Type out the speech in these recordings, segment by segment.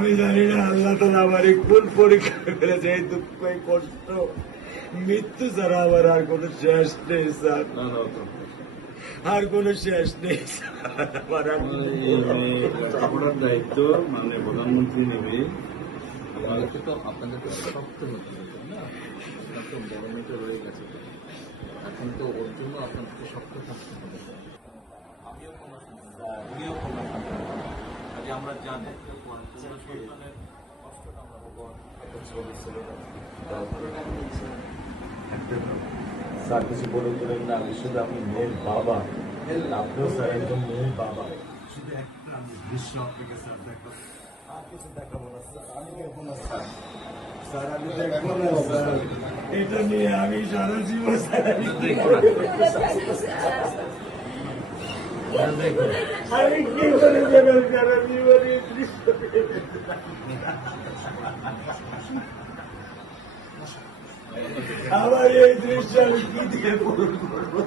আমি জানি না আল্লাহ তাআলা আমার কোন পরীক্ষা ফেলেছে, এই দুঃখ এই কষ্ট মৃত্যু ছাড়া আমার আর কোনো শেষ নেই স্যার, আর কোনো শেষ নেই স্যার। আমার আর আপনার দায়িত্ব মানে প্রধানমন্ত্রী নেবে। আপনাদেরকে শক্ত হতে হবে না, আপনার তো বড় মেয়েটা রয়ে গেছে, এখন তো ওর জন্য আপনাদেরকে শক্ত থাকতে হবে। আমিও কোনো উনিও কোনো আজ আমরা জানি সন্তানের কষ্টটা আমরা স্যার কিছু বলে দিলেন না, আমি শুধু আপনি মেয়ের বাবা, আপনিও স্যার একজন মেয়ের বাবা। শুধু একটা আমি দৃশ্য আপনাকে স্যার দেখো, আর কিছু দেখাবো না স্যার, আমি দেখবো না স্যার, স্যার আমি দেখবো না স্যার, এটা নিয়ে আমি সারা জীবন স্যার আমি কি করে দেবেন সারা জীবনে দৃশ্য আমার এই দৃশ্য আমি কি দিয়ে পূরণ করবো?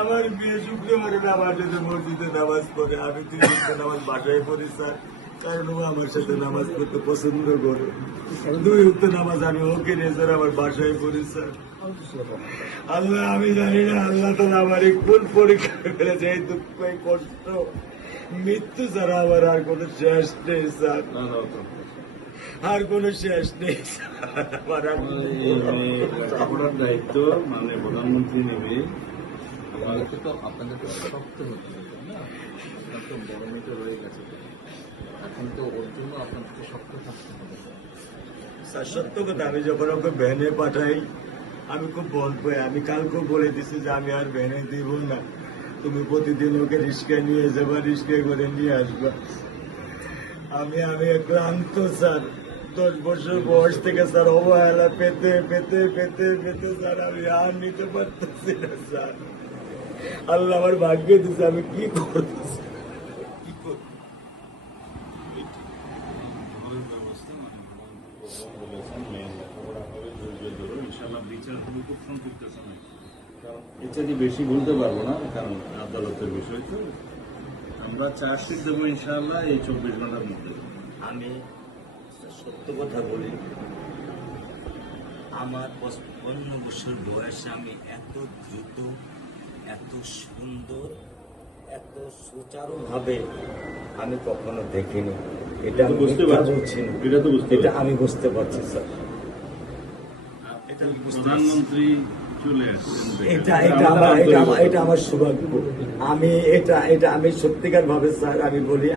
আমার মেয়ে শুক্রবারে আমার সাথে মসজিদে নামাজ পড়ে, আমি 3 ওয়াক্ত নামাজ বাসায় পড়ি স্যার, কারণ ও আমার সাথে নামাজ পড়তে পছন্দ করে। 2 ওয়াক্ত নামাজ আমি ওকে নিয়ে স্যার আমার বাসায় পড়ি স্যার। আল্লাহ আমি জানি না আল্লাহ তাআলা আমার কোন পরীক্ষা ফেলেছে, এই দুঃখ এই কষ্ট মৃত্যু ছাড়া আমার আর কোনো শেষ নেই স্যার, আর কোনো শেষ নেই স্যার। আমার আর আপনার দায়িত্ব মানে প্রধানমন্ত্রী নেবে। আপনাদেরকে শক্ত হতে হবে না, আপনার তো বড় মেয়েটা রয়ে গেছে, এখন তো ওর জন্য আপনাদেরকে শক্ত থাকতে হবে। স্যার সত্য কথা, আমি যখন ওকে ভ্যানে পাঠাই আমি খুব বল পাই, আমি কালকেও বলে দিছি যে আমি আর ভ্যানে দিব না, তুমি প্রতিদিন ওকে রিস্কায় নিয়ে যাবা, রিস্কায় করে নিয়ে আসবা। আমি ক্লান্ত স্যার, 10 বছর বয়স থেকে স্যার অবহেলা পেতে পেতে পেতে পেতে স্যার আমি আর নিতে পারতেছি না স্যার। আল্লাহ আমার ভাগ্যে দিচ্ছে, আমি কি করতেছি কি করব? ইত্যাদি বেশি বলতে পারবো না, কারণ আদালতের বিষয় তো। আমরা চার্জশিট দেবো ইনশাআল্লাহ এই 24 ঘন্টার মধ্যে। আমি সত্য কথা বলি, আমার 55 বছর বয়সে আমি এত দ্রুত, এত সুন্দর, এত সুচারুভাবে আমি কখনো দেখিনি। এটা আমি বুঝতে পারছি, এটা তো বুঝতে এটা আমি বুঝতে পারছি স্যার, এটা আমি বুঝতে পারছি। প্রধানমন্ত্রী চলে আসছেন, এটা আমার সৌভাগ্য। আমি এটা আমি সত্যিকার ভাবে স্যার আমি বলি